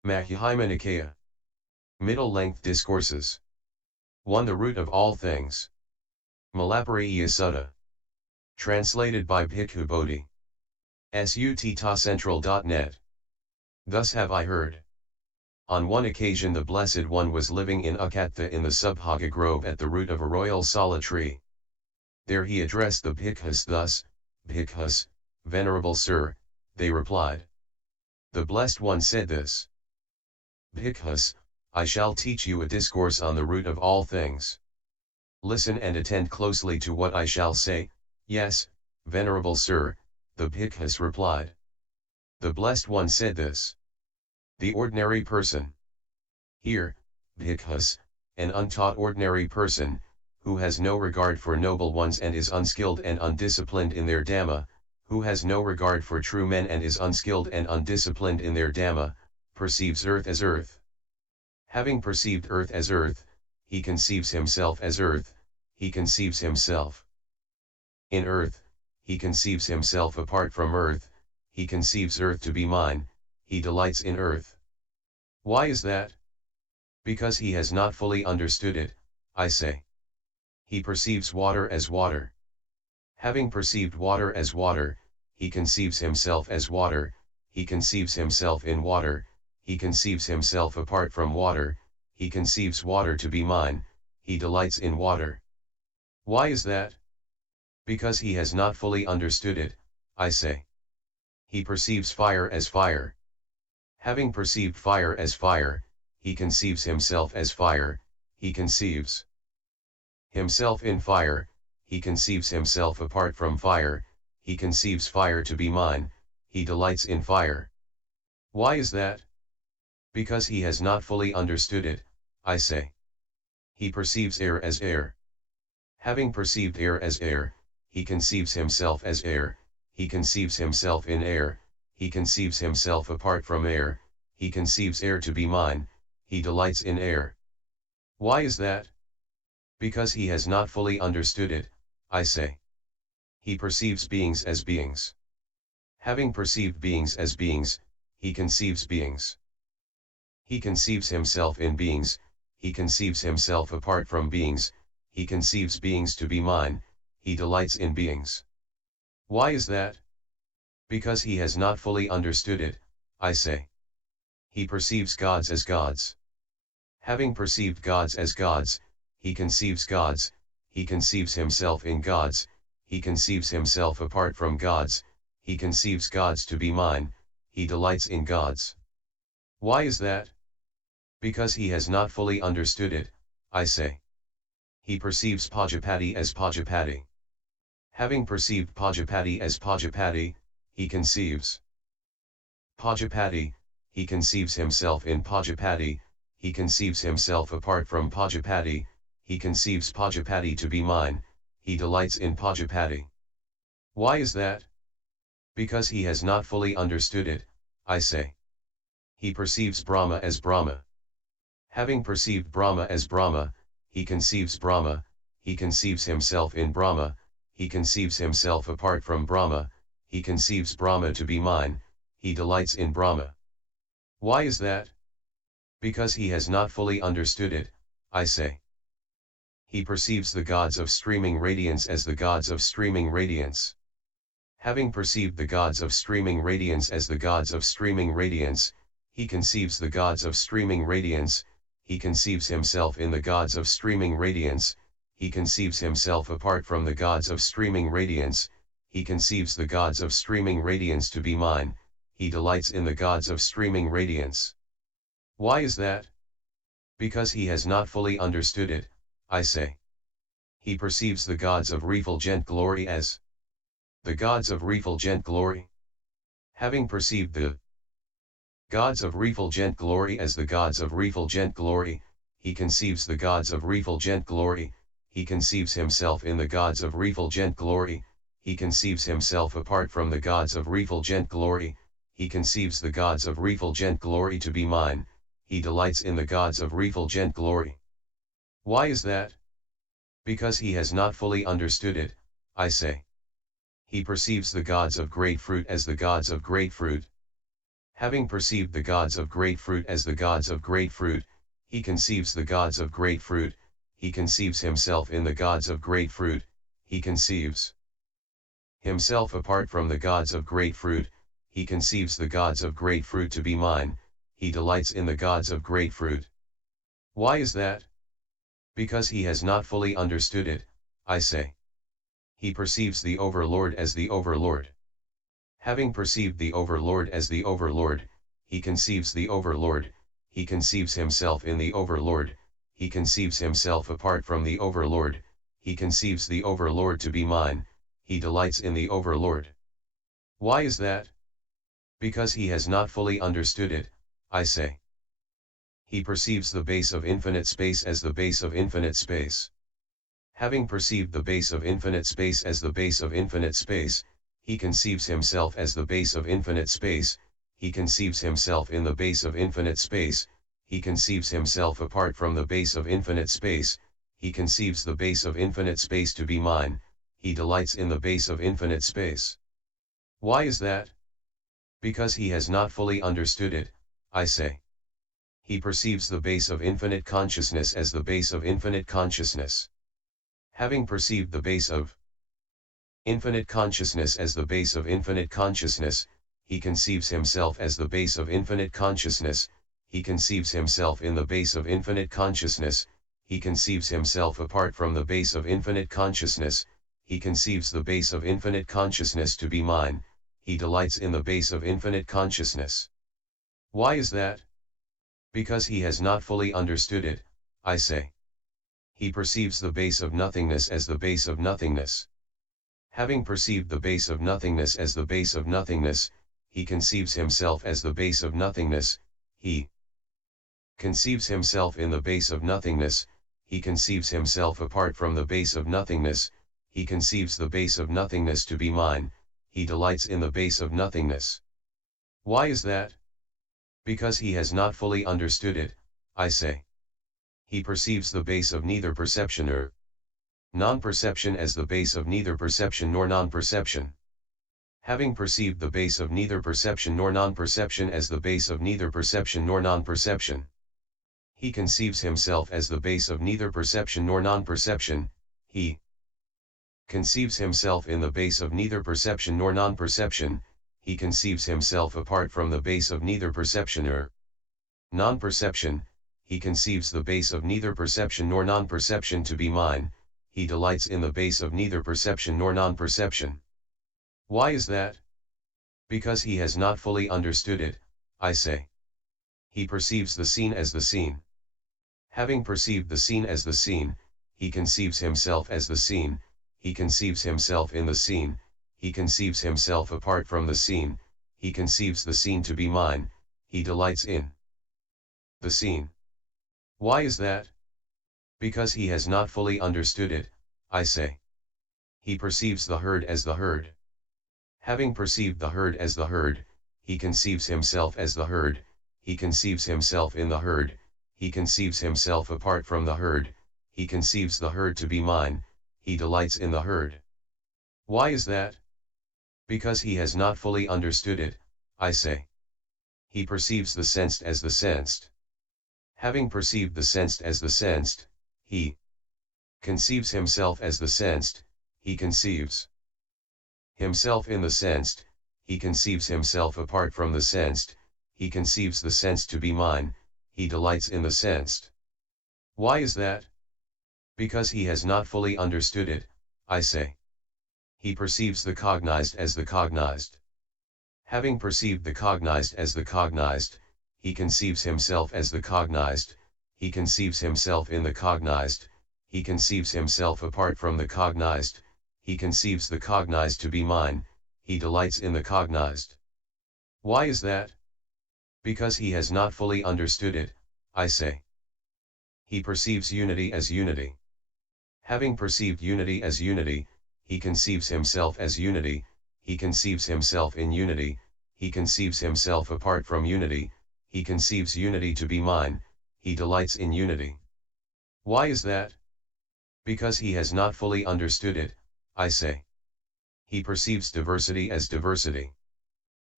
Majjhima Nikaya. Middle-length Discourses. 1. The root of all things. Mulapariyaya Sutta. Translated by Bhikkhu Bodhi. Sutta.central.net. Thus have I heard. On one occasion the Blessed One was living in Ukatha in the Subhaga grove at the root of a royal sala tree. There he addressed the Bhikkhus thus, Bhikkhus, Venerable Sir, they replied. The Blessed One said this. Bhikkhus, I shall teach you a discourse on the root of all things. Listen and attend closely to what I shall say. Yes, Venerable Sir, the Bhikkhus replied. The Blessed One said this. The ordinary person. Here, Bhikkhus, an untaught ordinary person, who has no regard for noble ones and is unskilled and undisciplined in their Dhamma, who has no regard for true men and is unskilled and undisciplined in their Dhamma, perceives earth as earth. Having perceived earth as earth, he conceives himself as earth, he conceives himself in earth, he conceives himself apart from earth, he conceives earth to be mine, he delights in earth. Why is that? Because he has not fully understood it, I say. He perceives water as water. Having perceived water as water, he conceives himself as water, he conceives himself in water, he conceives himself apart from water, he conceives water to be mine, he delights in water. Why is that? Because he has not fully understood it, I say. He perceives fire as fire. Having perceived fire as fire, he conceives himself as fire, he conceives himself in fire, he conceives himself apart from fire, he conceives fire to be mine, he delights in fire. Why is that? Because he has not fully understood it, I say. He perceives air as air. Having perceived air as air, he conceives himself as air, he conceives himself in air, he conceives himself apart from air, he conceives air to be mine, he delights in air. Why is that? Because he has not fully understood it, I say. He perceives beings as beings. Having perceived beings as beings, he conceives beings. He conceives himself in beings, he conceives himself apart from beings, he conceives beings to be mine, he delights in beings. Why is that? Because he has not fully understood it, I say. He perceives gods as gods. Having perceived gods as gods, he conceives gods, he conceives himself in gods, he conceives himself apart from gods, he conceives gods to be mine, he delights in gods. Why is that? Because he has not fully understood it, I say. He perceives Pājapati as Pājapati. Having perceived Pājapati as Pājapati, he conceives Pājapati, he conceives himself in Pājapati, he conceives himself apart from Pājapati, he conceives Pājapati to be mine, he delights in Pājapati. Why is that? Because he has not fully understood it, I say. He perceives Brahma as Brahma. Having perceived Brahma as Brahma, he conceives Brahma, he conceives himself in Brahma, he conceives himself apart from Brahma, he conceives Brahma to be mine, he delights in Brahma. Why is that? Because he has not fully understood it, I say. He perceives the gods of streaming radiance as the gods of streaming radiance. Having perceived the gods of streaming radiance as the gods of streaming radiance, he conceives the gods of streaming radiance, he conceives himself in the gods of streaming radiance, he conceives himself apart from the gods of streaming radiance, he conceives the gods of streaming radiance to be mine, he delights in the gods of streaming radiance. Why is that? Because he has not fully understood it, I say. He perceives the gods of refulgent glory as the gods of refulgent glory. Having perceived the gods of refulgent glory as the gods of refulgent glory, he conceives the gods of refulgent glory, he conceives himself in the gods of refulgent glory, he conceives himself apart from the gods of refulgent glory, he conceives the gods of refulgent glory to be mine, he delights in the gods of refulgent glory. Why is that? Because he has not fully understood it, I say. He perceives the gods of great fruit as the gods of great fruit. Having perceived the gods of great fruit as the gods of great fruit, he conceives the gods of great fruit, he conceives himself in the gods of great fruit, he conceives himself apart from the gods of great fruit, he conceives the gods of great fruit to be mine, he delights in the gods of great fruit. Why is that? Because he has not fully understood it, I say. He perceives the overlord as the overlord. Having perceived the overlord as the overlord, he conceives the overlord, he conceives himself in the overlord, he conceives himself apart from the overlord, he conceives the overlord to be mine, he delights in the overlord. Why is that? Because he has not fully understood it, I say. He perceives the base of infinite space as the base of infinite space. Having perceived the base of infinite space as the base of infinite space, he conceives himself as the base of infinite space, he conceives himself in the base of infinite space, he conceives himself apart from the base of infinite space, he conceives the base of infinite space to be mine, he delights in the base of infinite space. Why is that? Because he has not fully understood it, I say. He perceives the base of infinite consciousness as the base of infinite consciousness. Having perceived the base of infinite consciousness as the base of infinite consciousness, he conceives himself as the base of infinite consciousness, he conceives himself in the base of infinite consciousness, he conceives himself apart from the base of infinite consciousness, he conceives the base of infinite consciousness to be mine, he delights in the base of infinite consciousness. Why is that? Because he has not fully understood it, I say. He perceives the base of nothingness as the base of nothingness. Having perceived the base of nothingness as the base of nothingness, he conceives himself as the base of nothingness, he conceives himself in the base of nothingness, he conceives himself apart from the base of nothingness, he conceives the base of nothingness to be mine, he delights in the base of nothingness. Why is that? Because he has not fully understood it, I say. He perceives the base of neither perception or non-perception as the base of neither perception nor non-perception. Having perceived the base of neither perception nor non-perception as the base of neither perception nor non-perception, he conceives himself as the base of neither perception nor non-perception, he conceives himself in the base of neither perception nor non-perception, he conceives himself apart from the base of neither perception or non-perception, he conceives the base of neither perception nor non-perception to be mine, he delights in the base of neither perception nor non-perception. Why is that? Because he has not fully understood it, I say. He perceives the seen as the seen. Having perceived the seen as the seen, he conceives himself as the seen, he conceives himself in the seen, he conceives himself apart from the seen, he conceives the seen to be mine, he delights in the seen. Why is that? Because he has not fully understood it, I say. He perceives the herd as the herd. Having perceived the herd as the herd, he conceives himself as the herd, he conceives himself in the herd, he conceives himself apart from the herd, he conceives the herd to be mine, he delights in the herd. Why is that? Because he has not fully understood it, I say. He perceives the sensed as the sensed. Having perceived the sensed as the sensed, he conceives himself as the sensed, he conceives himself in the sensed, he conceives himself apart from the sensed, he conceives the sensed to be mine, he delights in the sensed. Why is that? Because he has not fully understood it, I say. He perceives the cognized as the cognized. Having perceived the cognized as the cognized, he conceives himself as the cognized, he conceives himself in the cognized, he conceives himself apart from the cognized, he conceives the cognized to be mine, he delights in the cognized. Why is that? Because he has not fully understood it, I say. He perceives unity as unity. Having perceived unity as unity, he conceives himself as unity, he conceives himself in unity, he conceives himself apart from unity, he conceives unity to be mine, he delights in unity. Why is that? Because he has not fully understood it, I say. He perceives diversity as diversity.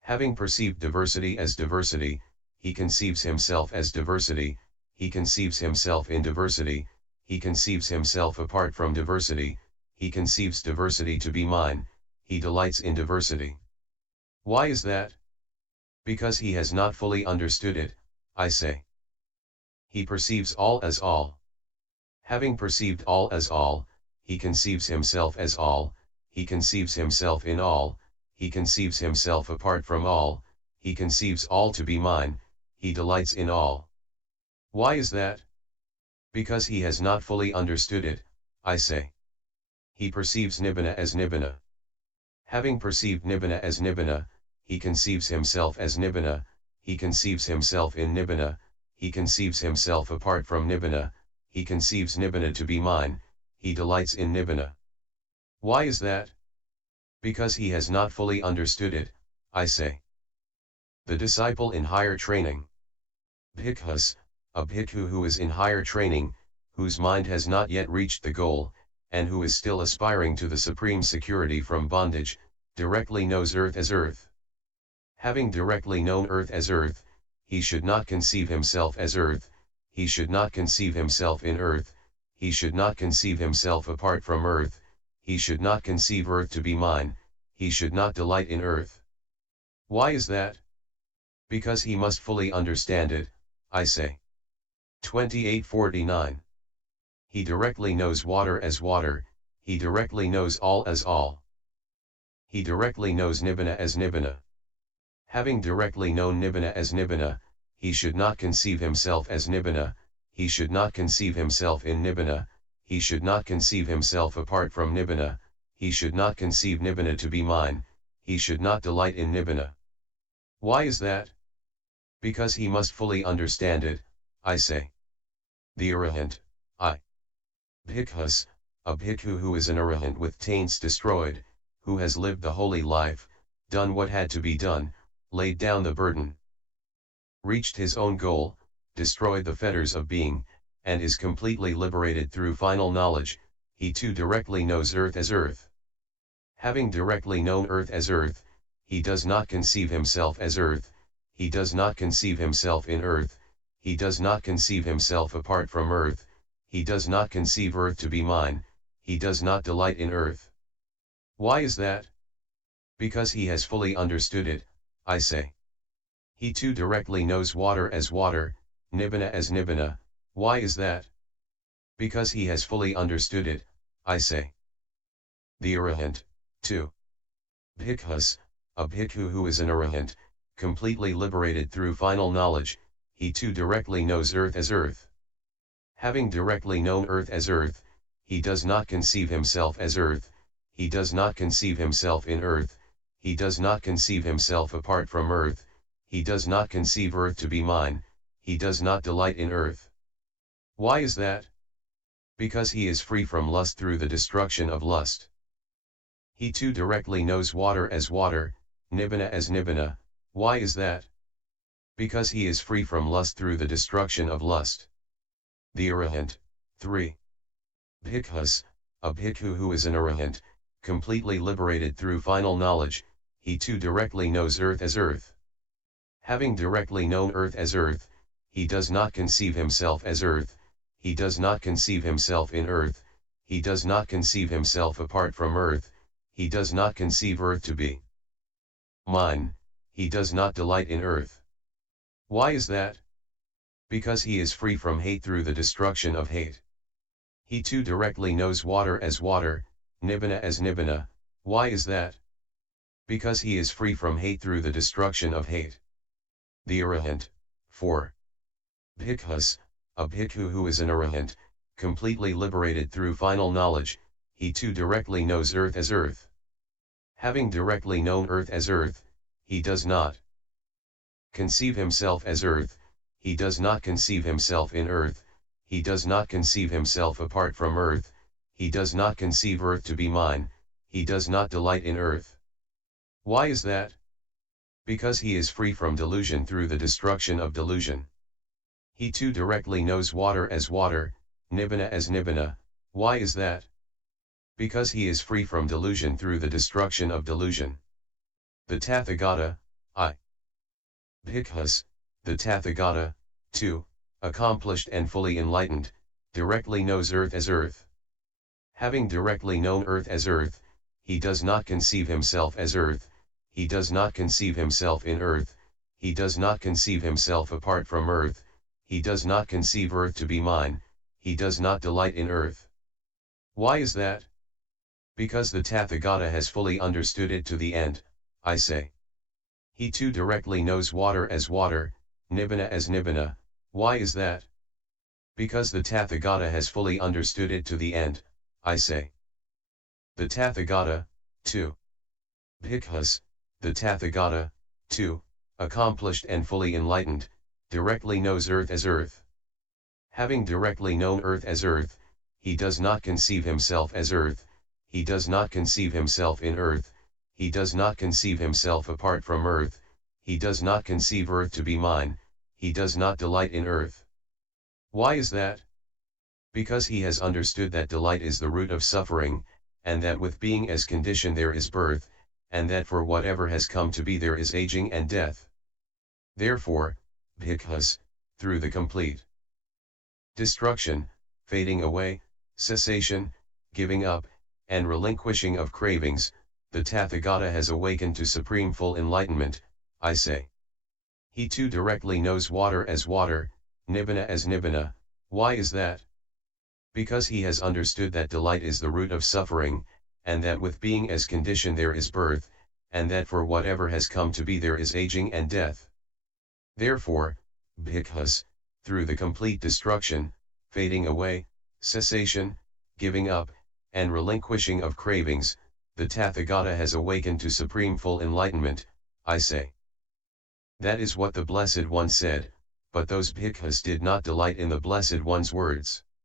Having perceived diversity as diversity, he conceives himself as diversity, he conceives himself in diversity, he conceives himself apart from diversity, he conceives diversity to be mine, he delights in diversity. Why is that? Because he has not fully understood it, I say. He perceives all as all. Having perceived all as all, he conceives himself as all, he conceives himself in all, he conceives himself apart from all, he conceives all to be mine, he delights in all. Why is that? Because he has not fully understood it, I say. He perceives nibbana as nibbana. Having perceived nibbana as nibbana, he conceives himself as nibbana, he conceives himself in nibbana, he conceives himself apart from nibbana, he conceives nibbana to be mine, he delights in nibbana. Why is that? Because he has not fully understood it, I say. The disciple in higher training. Bhikkhus, a bhikkhu who is in higher training, whose mind has not yet reached the goal, and who is still aspiring to the supreme security from bondage, directly knows earth as earth. Having directly known earth as earth, he should not conceive himself as earth, he should not conceive himself in earth, he should not conceive himself apart from earth, he should not conceive earth to be mine, he should not delight in earth. Why is that? Because he must fully understand it, I say. 2849. He directly knows water as water, he directly knows all as all. He directly knows nibbana as nibbana. Having directly known nibbana as nibbana, he should not conceive himself as nibbana, he should not conceive himself in nibbana, he should not conceive himself apart from nibbana, he should not conceive nibbana to be mine, he should not delight in nibbana. Why is that? Because he must fully understand it, I say. The Arahant, I. Bhikkhus, a bhikkhu who is an Arahant with taints destroyed, who has lived the holy life, done what had to be done, laid down the burden, reached his own goal, destroyed the fetters of being, and is completely liberated through final knowledge, he too directly knows earth as earth. Having directly known earth as earth, he does not conceive himself as earth, he does not conceive himself in earth, he does not conceive himself apart from earth, he does not conceive earth to be mine, he does not delight in earth. Why is that? Because he has fully understood it, I say. He too directly knows water as water, nibbana as nibbana. Why is that? Because he has fully understood it, I say. The Arahant, 2. Bhikkhus, a bhikkhu who is an Arahant, completely liberated through final knowledge, he too directly knows earth as earth. Having directly known earth as earth, he does not conceive himself as earth, he does not conceive himself in earth, he does not conceive himself apart from earth, he does not conceive earth to be mine, he does not delight in earth. Why is that? Because he is free from lust through the destruction of lust. He too directly knows water as water, nibbana as nibbana. Why is that? Because he is free from lust through the destruction of lust. The Arahant, 3. Bhikkhus, a bhikkhu who is an Arahant, completely liberated through final knowledge, he too directly knows earth as earth. Having directly known earth as earth, he does not conceive himself as earth, he does not conceive himself in earth, he does not conceive himself apart from earth, he does not conceive earth to be mine, he does not delight in earth. Why is that? Because he is free from hate through the destruction of hate. He too directly knows water as water, nibbana as nibbana. Why is that? Because he is free from hate through the destruction of hate. The Arahant, 4. Bhikkhus, a bhikkhu who is an Arahant, completely liberated through final knowledge, he too directly knows earth as earth. Having directly known earth as earth, he does not conceive himself as earth, he does not conceive himself in earth, he does not conceive himself apart from earth, he does not conceive earth to be mine, he does not delight in earth. Why is that? Because he is free from delusion through the destruction of delusion. He too directly knows water as water, nibbana as nibbana. Why is that? Because he is free from delusion through the destruction of delusion. The Tathagata, I. Bhikkhus, the Tathagata, 2, accomplished and fully enlightened, directly knows earth as earth. Having directly known earth as earth, he does not conceive himself as earth, he does not conceive himself in earth, he does not conceive himself apart from earth, he does not conceive earth to be mine, he does not delight in earth. Why is that? Because the Tathagata has fully understood it to the end, I say. He too directly knows water as water, nibbana as nibbana. Why is that? Because the Tathagata has fully understood it to the end, I say. The Tathagata, 2. Bhikkhus, the Tathagata, 2, accomplished and fully enlightened, directly knows earth as earth. Having directly known earth as earth, he does not conceive himself as earth, he does not conceive himself in earth, he does not conceive himself apart from earth, he does not conceive earth to be mine, he does not delight in earth. Why is that? Because he has understood that delight is the root of suffering, and that with being as condition there is birth, and that for whatever has come to be there is aging and death. Therefore, bhikkhus, through the complete destruction, fading away, cessation, giving up, and relinquishing of cravings, the Tathagata has awakened to supreme full enlightenment, I say. He too directly knows water as water, nibbana as nibbana. Why is that? Because he has understood that delight is the root of suffering, and that with being as condition there is birth, and that for whatever has come to be there is aging and death. Therefore, bhikkhus, through the complete destruction, fading away, cessation, giving up, and relinquishing of cravings, the Tathagata has awakened to supreme full enlightenment, I say. That is what the Blessed One said, but those bhikkhus did not delight in the Blessed One's words.